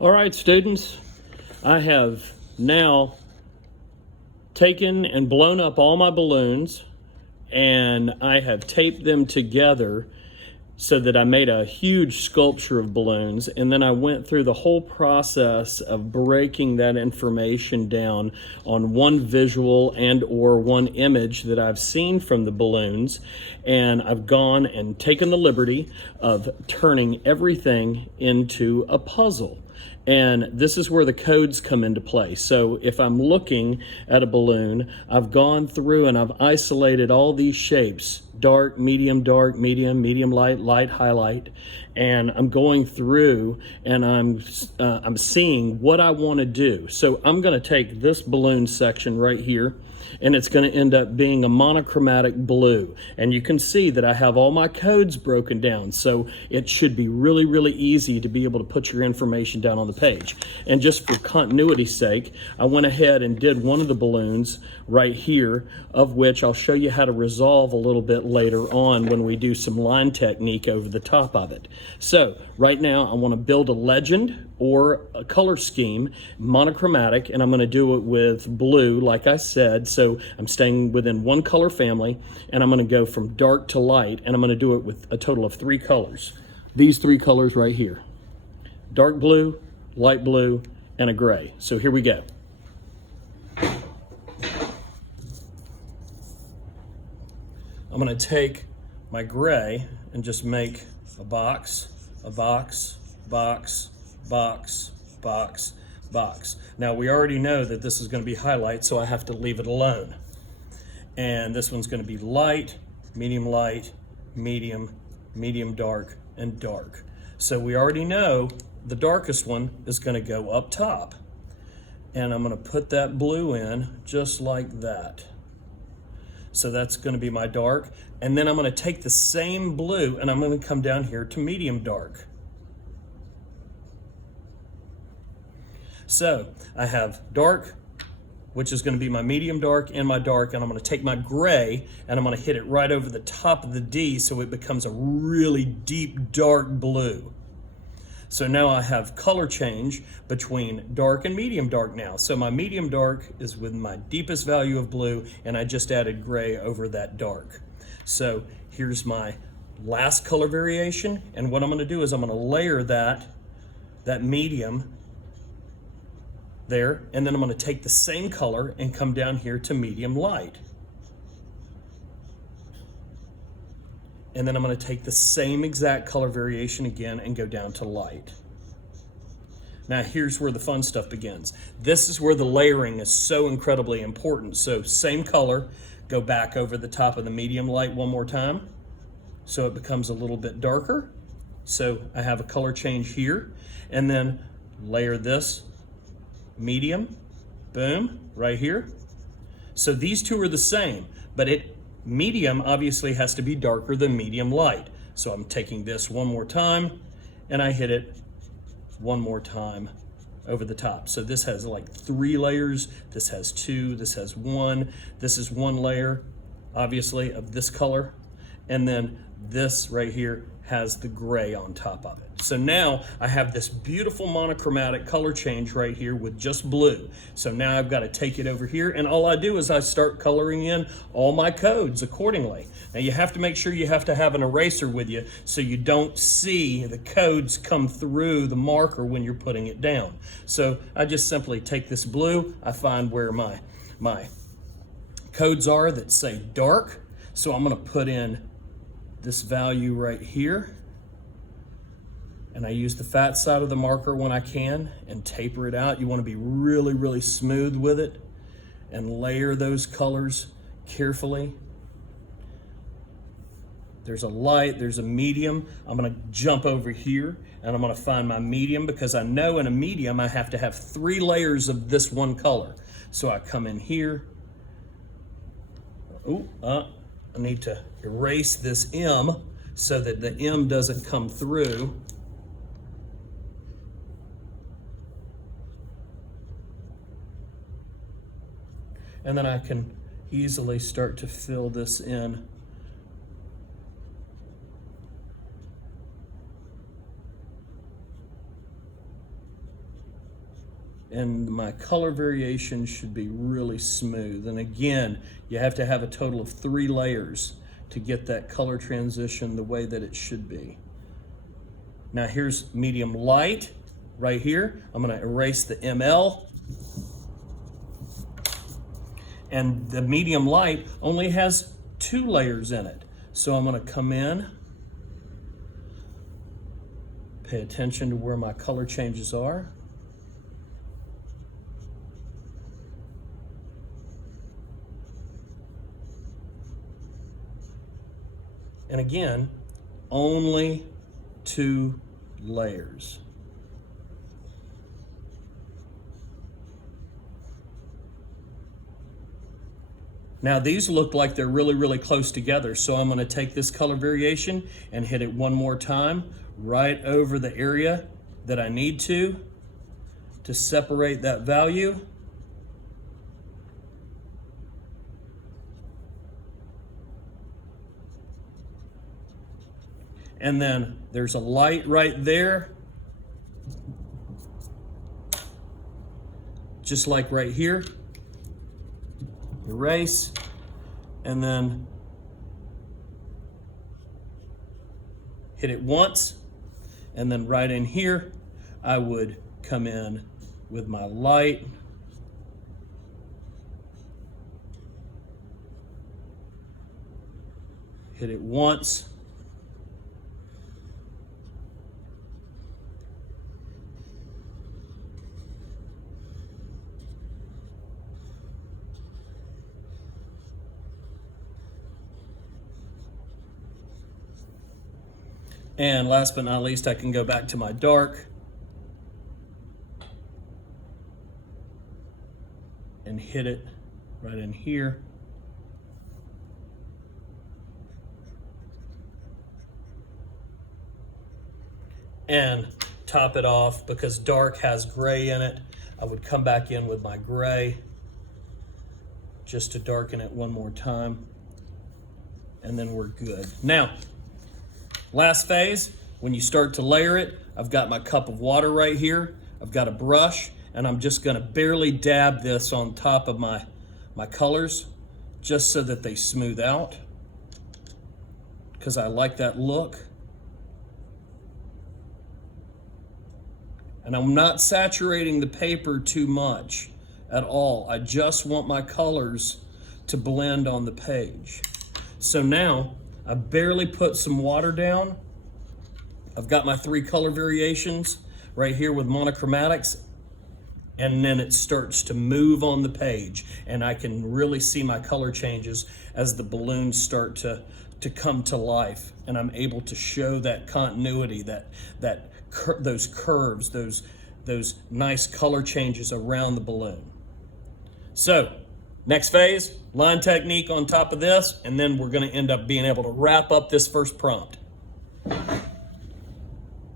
All right, students, I have now taken and blown up all my balloons, and I have taped them together so that I made a huge sculpture of balloons. And then I went through the whole process of breaking that information down on one visual and or one image that I've seen from the balloons. And I've gone and taken the liberty of turning everything into a puzzle. And this is where the codes come into play. So if I'm looking at a balloon, I've gone through and I've isolated all these shapes: dark, medium, medium light, light, highlight. And I'm going through and I'm seeing what I want to do. So I'm going to take this balloon section right here, and it's going to end up being a monochromatic blue. And you can see that I have all my codes broken down, so it should be really, really easy to be able to put your information down on the page. And just for continuity's sake, I went ahead and did one of the balloons right here, of which I'll show you how to resolve a little bit later on when we do some line technique over the top of it. So right now I want to build a legend or a color scheme, monochromatic, and I'm going to do it with blue, like I said. So I'm staying within one color family, and I'm going to go from dark to light, and I'm going to do it with a total of 3 colors. These 3 colors right here: dark blue, light blue, and a gray. So here we go. I'm going to take my gray and just make a box, a box, box, box, box, box. Now we already know that this is going to be highlight, so I have to leave it alone. And this one's going to be light, medium, medium dark, and dark. So we already know the darkest one is going to go up top. And I'm going to put that blue in just like that. So that's going to be my dark. And then I'm going to take the same blue and I'm going to come down here to medium dark. So I have dark, which is going to be my medium dark and my dark, and I'm going to take my gray and I'm going to hit it right over the top of the D so it becomes a really deep dark blue. So now I have color change between dark and medium dark now. So my medium dark is with my deepest value of blue, and I just added gray over that dark. So here's my last color variation, and what I'm going to do is I'm going to layer that medium there, and then I'm going to take the same color and come down here to medium light. And then I'm going to take the same exact color variation again and go down to light. Now here's where the fun stuff begins. This is where the layering is so incredibly important. So same color, go back over the top of the medium light one more time, so it becomes a little bit darker. So I have a color change here, and then layer this medium, boom, right here. So these two are the same, but medium obviously has to be darker than medium light. So I'm taking this one more time and I hit it one more time over the top. So this has like 3 layers, this has 2, this has 1, this is 1 layer, obviously, of this color, and then this right here has the gray on top of it. So now I have this beautiful monochromatic color change right here with just blue. So now I've got to take it over here, and all I do is I start coloring in all my codes accordingly. Now you have to make sure you have to have an eraser with you so you don't see the codes come through the marker when you're putting it down. So I just simply take this blue, I find where my codes are that say dark. So I'm going to put in this value right here, and I use the fat side of the marker when I can and taper it out. You want to be really, really smooth with it and layer those colors carefully. There's a light, there's a medium. I'm going to jump over here and I'm going to find my medium, because I know in a medium I have to have 3 layers of this one color. So I come in here. I need to erase this M so that the M doesn't come through. And then I can easily start to fill this in. and my color variation should be really smooth. And again, you have to have a total of 3 layers to get that color transition the way that it should be. Now here's medium light right here. I'm gonna erase the ML. And the medium light only has 2 layers in it. So I'm gonna come in, pay attention to where my color changes are. And again, only 2 layers. Now these look like they're really, really close together. So I'm gonna take this color variation and hit it one more time right over the area that I need to separate that value. And then there's a light right there, just like right here. Erase, and then hit it once, and then right in here, I would come in with my light, hit it once, and last but not least, I can go back to my dark and hit it right in here. And top it off, because dark has gray in it. I would come back in with my gray just to darken it one more time, and then we're good. Now, last phase, when you start to layer it, I've got my cup of water right here. I've got a brush, and I'm just gonna barely dab this on top of my colors, just so that they smooth out, because I like that look. And I'm not saturating the paper too much at all. I just want my colors to blend on the page. So now, I barely put some water down. I've got my 3 color variations right here with monochromatics, and then it starts to move on the page, and I can really see my color changes as the balloons start to come to life, and I'm able to show that continuity, those curves, those nice color changes around the balloon. So, next phase, line technique on top of this, and then we're gonna end up being able to wrap up this first prompt.